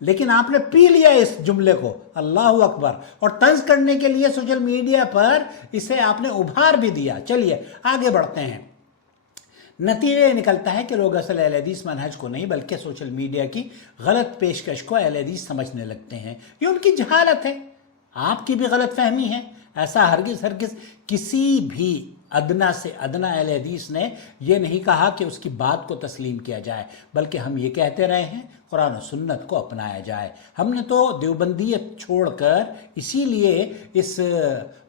لیکن آپ نے پی لیا اس جملے کو، اللہ اکبر، اور طنز کرنے کے لیے سوشل میڈیا پر اسے آپ نے ابھار بھی دیا۔ چلیے آگے بڑھتے ہیں۔ نتیجہ یہ نکلتا ہے کہ لوگ اصل اہل حدیث منہج کو نہیں بلکہ سوشل میڈیا کی غلط پیشکش کو اہل حدیث سمجھنے لگتے ہیں۔ یہ ان کی جہالت ہے، آپ کی بھی غلط فہمی ہے۔ ایسا ہرگز کسی بھی ادنا سے ادنا اہل حدیث نے یہ نہیں کہا کہ اس کی بات کو تسلیم کیا جائے، بلکہ ہم یہ کہتے رہے ہیں قرآن و سنت کو اپنایا جائے۔ ہم نے تو دیوبندیت چھوڑ کر اسی لیے اس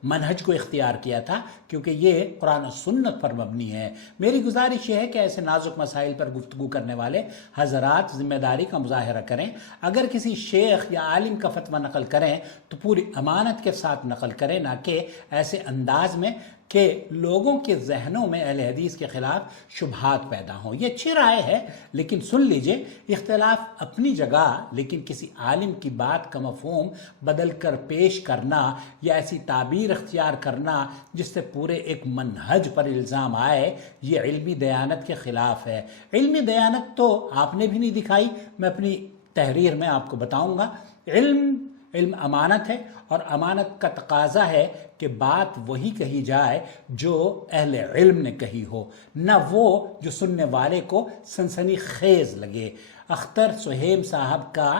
منہج کو اختیار کیا تھا کیونکہ یہ قرآن و سنت پر مبنی ہے۔ میری گزارش یہ ہے کہ ایسے نازک مسائل پر گفتگو کرنے والے حضرات ذمہ داری کا مظاہرہ کریں۔ اگر کسی شیخ یا عالم کا فتویٰ نقل کریں تو پوری امانت کے ساتھ نقل کریں، نہ کہ ایسے انداز میں کہ لوگوں کے ذہنوں میں اہل حدیث کے خلاف شبہات پیدا ہوں۔ یہ اچھی رائے ہے، لیکن سن لیجئے، اختلاف اپنی جگہ، لیکن کسی عالم کی بات کا مفہوم بدل کر پیش کرنا یا ایسی تعبیر اختیار کرنا جس سے پورے ایک منہج پر الزام آئے، یہ علمی دیانت کے خلاف ہے۔ علمی دیانت تو آپ نے بھی نہیں دکھائی، میں اپنی تحریر میں آپ کو بتاؤں گا۔ علم امانت ہے، اور امانت کا تقاضا ہے کہ بات وہی کہی جائے جو اہل علم نے کہی ہو، نہ وہ جو سننے والے کو سنسنی خیز لگے۔ اختر سہیم صاحب کا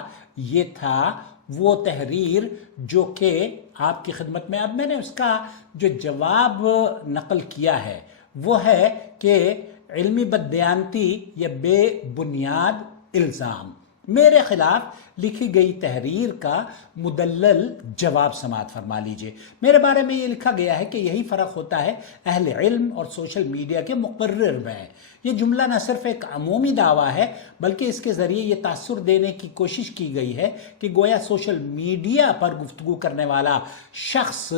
یہ تھا وہ تحریر جو کہ آپ کی خدمت میں، اب میں نے اس کا جو جواب نقل کیا ہے وہ ہے کہ علمی بددیانتی یا بے بنیاد الزام، میرے خلاف لکھی گئی تحریر کا مدلل جواب سماعت فرما لیجئے۔ میرے بارے میں یہ لکھا گیا ہے کہ یہی فرق ہوتا ہے اہل علم اور سوشل میڈیا کے مقرر میں۔ یہ جملہ نہ صرف ایک عمومی دعویٰ ہے بلکہ اس کے ذریعے یہ تاثر دینے کی کوشش کی گئی ہے کہ گویا سوشل میڈیا پر گفتگو کرنے والا شخص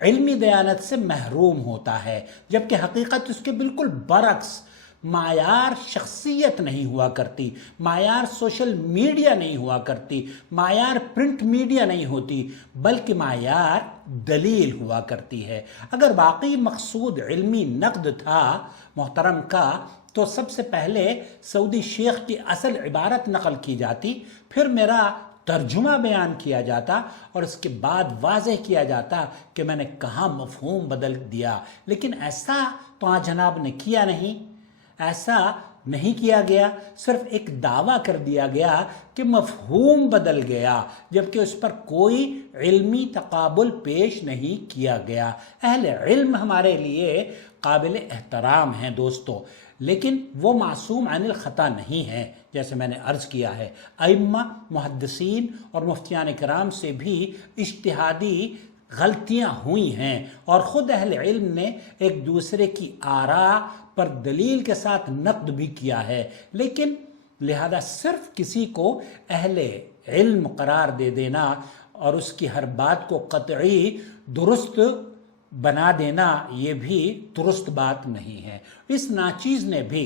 علمی دیانت سے محروم ہوتا ہے، جبکہ حقیقت اس کے بالکل برعکس۔ معیار شخصیت نہیں ہوا کرتی، معیار سوشل میڈیا نہیں ہوا کرتی، معیار پرنٹ میڈیا نہیں ہوتی، بلکہ معیار دلیل ہوا کرتی ہے۔ اگر واقعی مقصود علمی نقد تھا محترم کا تو سب سے پہلے سعودی شیخ کی اصل عبارت نقل کی جاتی، پھر میرا ترجمہ بیان کیا جاتا اور اس کے بعد واضح کیا جاتا کہ میں نے کہاں مفہوم بدل دیا۔ لیکن ایسا تو آج جناب نے کیا نہیں، ایسا نہیں کیا گیا، صرف ایک دعویٰ کر دیا گیا کہ مفہوم بدل گیا، جبکہ اس پر کوئی علمی تقابل پیش نہیں کیا گیا۔ اہل علم ہمارے لیے قابل احترام ہیں دوستو، لیکن وہ معصوم عن الخطا نہیں ہیں، جیسے میں نے عرض کیا ہے۔ ائمہ، محدثین اور مفتیان کرام سے بھی اجتہادی غلطیاں ہوئی ہیں، اور خود اہل علم نے ایک دوسرے کی آراء پر دلیل کے ساتھ نقد بھی کیا ہے، لیکن لہذا صرف کسی کو اہل علم قرار دے دینا اور اس کی ہر بات کو قطعی درست بنا دینا یہ بھی درست بات نہیں ہے۔ اس ناچیز نے بھی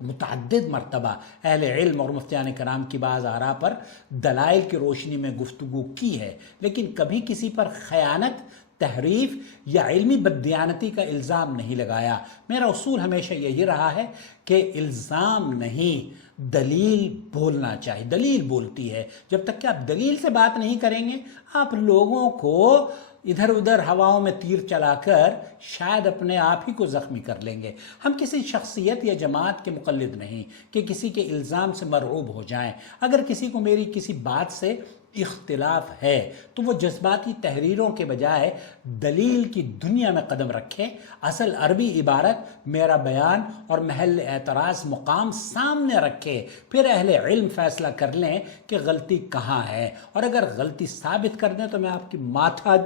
متعدد مرتبہ اہل علم اور مفتیان کرام کی بعض آراء پر دلائل کی روشنی میں گفتگو کی ہے، لیکن کبھی کسی پر خیانت، تحریف یا علمی بددیانتی کا الزام نہیں لگایا۔ میرا اصول ہمیشہ یہی رہا ہے کہ الزام نہیں، دلیل بولنا چاہیے۔ دلیل بولتی ہے، جب تک کہ آپ دلیل سے بات نہیں کریں گے آپ لوگوں کو ادھر ادھر ہواؤں میں تیر چلا کر شاید اپنے آپ ہی کو زخمی کر لیں گے۔ ہم کسی شخصیت یا جماعت کے مقلد نہیں کہ کسی کے الزام سے مرعوب ہو جائیں۔ اگر کسی کو میری کسی بات سے اختلاف ہے تو وہ جذباتی تحریروں کے بجائے دلیل کی دنیا میں قدم رکھے، اصل عربی عبارت، میرا بیان اور محل اعتراض مقام سامنے رکھے، پھر اہل علم فیصلہ کر لیں کہ غلطی کہاں ہے، اور اگر غلطی ثابت کر دیں تو میں آپ کی ماتھا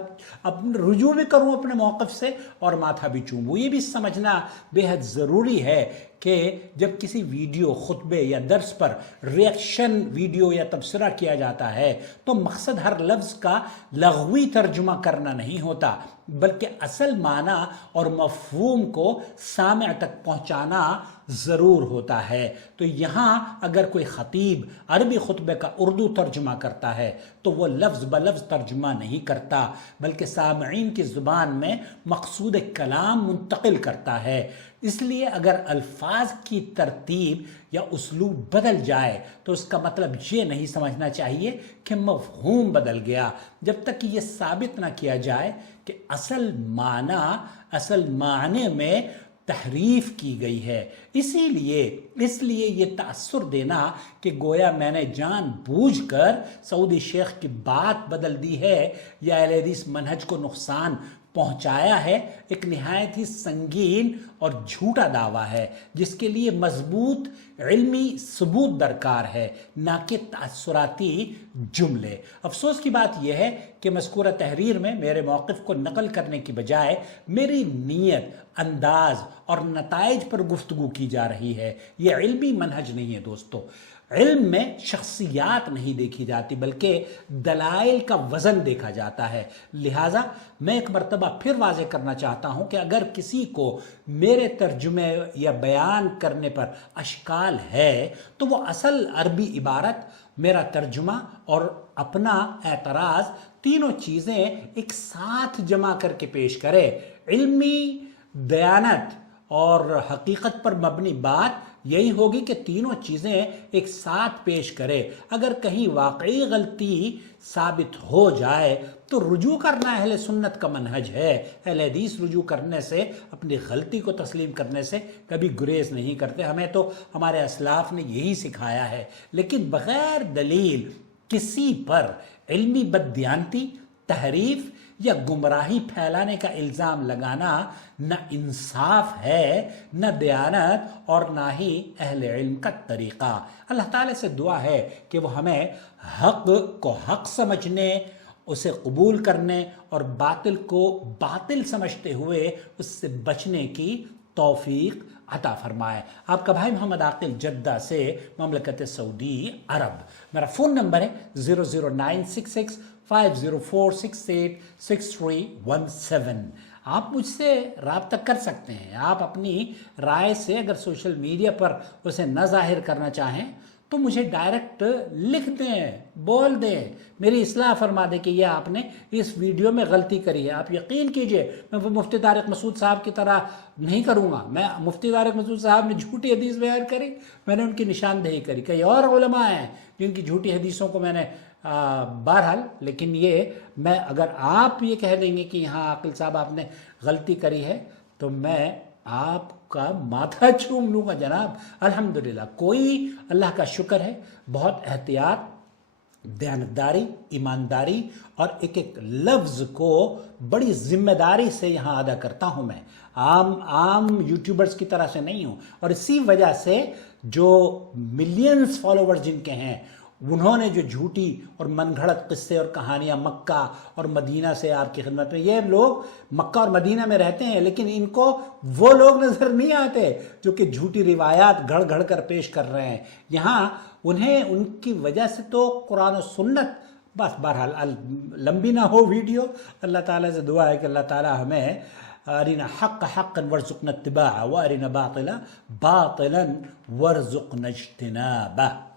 رجوع بھی کروں اپنے موقف سے اور ماتھا بھی چوموں۔ یہ بھی سمجھنا بے حد ضروری ہے کہ جب کسی ویڈیو، خطبے یا درس پر ریئیکشن ویڈیو یا تبصرہ کیا جاتا ہے تو مقصد ہر لفظ کا لغوی ترجمہ کرنا نہیں ہوتا، بلکہ اصل معنی اور مفہوم کو سامع تک پہنچانا ضرور ہوتا ہے۔ تو یہاں اگر کوئی خطیب عربی خطبے کا اردو ترجمہ کرتا ہے تو وہ لفظ بلفظ ترجمہ نہیں کرتا، بلکہ سامعین کی زبان میں مقصود کلام منتقل کرتا ہے۔ اس لیے اگر الفاظ کی ترتیب یا اسلوب بدل جائے تو اس کا مطلب یہ نہیں سمجھنا چاہیے کہ مفہوم بدل گیا، جب تک کہ یہ ثابت نہ کیا جائے کہ اصل معنی میں تحریف کی گئی ہے۔ اس لیے یہ تأثر دینا کہ گویا میں نے جان بوجھ کر سعودی شیخ کی بات بدل دی ہے یا اہل حدیث منہج کو نقصان پہنچایا ہے، ایک نہایت ہی سنگین اور جھوٹا دعویٰ ہے، جس کے لیے مضبوط علمی ثبوت درکار ہے، نہ کہ تأثراتی جملے۔ افسوس کی بات یہ ہے کہ مذکورہ تحریر میں میرے موقف کو نقل کرنے کی بجائے میری نیت، انداز اور نتائج پر گفتگو کی جا رہی ہے۔ یہ علمی منہج نہیں ہے دوستو۔ علم میں شخصیات نہیں دیکھی جاتی بلکہ دلائل کا وزن دیکھا جاتا ہے۔ لہٰذا میں ایک مرتبہ پھر واضح کرنا چاہتا ہوں کہ اگر کسی کو میرے ترجمے یا بیان کرنے پر اشکال ہے تو وہ اصل عربی عبارت، میرا ترجمہ اور اپنا اعتراض، تینوں چیزیں ایک ساتھ جمع کر کے پیش کرے۔ علمی دیانت اور حقیقت پر مبنی بات یہی ہوگی کہ تینوں چیزیں ایک ساتھ پیش کرے۔ اگر کہیں واقعی غلطی ثابت ہو جائے تو رجوع کرنا اہل سنت کا منہج ہے۔ اہل حدیث رجوع کرنے سے، اپنی غلطی کو تسلیم کرنے سے کبھی گریز نہیں کرتے۔ ہمیں تو ہمارے اسلاف نے یہی سکھایا ہے۔ لیکن بغیر دلیل کسی پر علمی بددیانتی، تحریف یا گمراہی پھیلانے کا الزام لگانا نہ انصاف ہے، نہ دیانت اور نہ ہی اہل علم کا طریقہ۔ اللہ تعالیٰ سے دعا ہے کہ وہ ہمیں حق کو حق سمجھنے، اسے قبول کرنے اور باطل کو باطل سمجھتے ہوئے اس سے بچنے کی توفیق عطا فرمائے۔ آپ کا بھائی محمد عاقل، جدہ سے، مملکت سعودی عرب۔ میرا فون نمبر ہے 00966 504686317۔ آپ مجھ سے رابطہ کر سکتے ہیں۔ آپ اپنی رائے سے اگر سوشل میڈیا پر اسے نہ ظاہر کرنا چاہیں تو مجھے ڈائریکٹ لکھ دیں، بول دیں، میری اصلاح فرما دیں کہ یہ آپ نے اس ویڈیو میں غلطی کری ہے۔ آپ یقین کیجئے میں مفتی طارق مسعود صاحب کی طرح نہیں کروں گا۔ میں مفتی طارق مسعود صاحب نے جھوٹی حدیث بیان کری، میں نے ان کی نشاندہی کری۔ کئی اور علماء ہیں جن کی جھوٹی حدیثوں کو میں نے بہرحال، لیکن یہ میں اگر آپ یہ کہہ دیں گے کہ یہاں عاقل صاحب آپ نے غلطی کری ہے تو میں آپ کا ماتھا چوم لوں گا جناب۔ الحمدللہ، کوئی اللہ کا شکر ہے، بہت احتیاط، دیانتداری، ایمانداری اور ایک ایک لفظ کو بڑی ذمہ داری سے یہاں ادا کرتا ہوں۔ میں عام یوٹیوبرز کی طرح سے نہیں ہوں، اور اسی وجہ سے جو ملینز فالوورز جن کے ہیں، انہوں نے جو جھوٹی اور من گھڑت قصے اور کہانیاں مکہ اور مدینہ سے آپ کی خدمت میں، یہ لوگ مکہ اور مدینہ میں رہتے ہیں لیکن ان کو وہ لوگ نظر نہیں آتے جو کہ جھوٹی روایات گھڑ گھڑ کر پیش کر رہے ہیں یہاں۔ انہیں ان کی وجہ سے تو قرآن و سنت، بس بہرحال لمبی نہ ہو ویڈیو۔ اللہ تعالیٰ سے دعا ہے کہ اللہ تعالیٰ ہمیں ارنا حق حقا وارزقنا اتباعه وارنا باطلا باطلا وارزقنا اجتنابه۔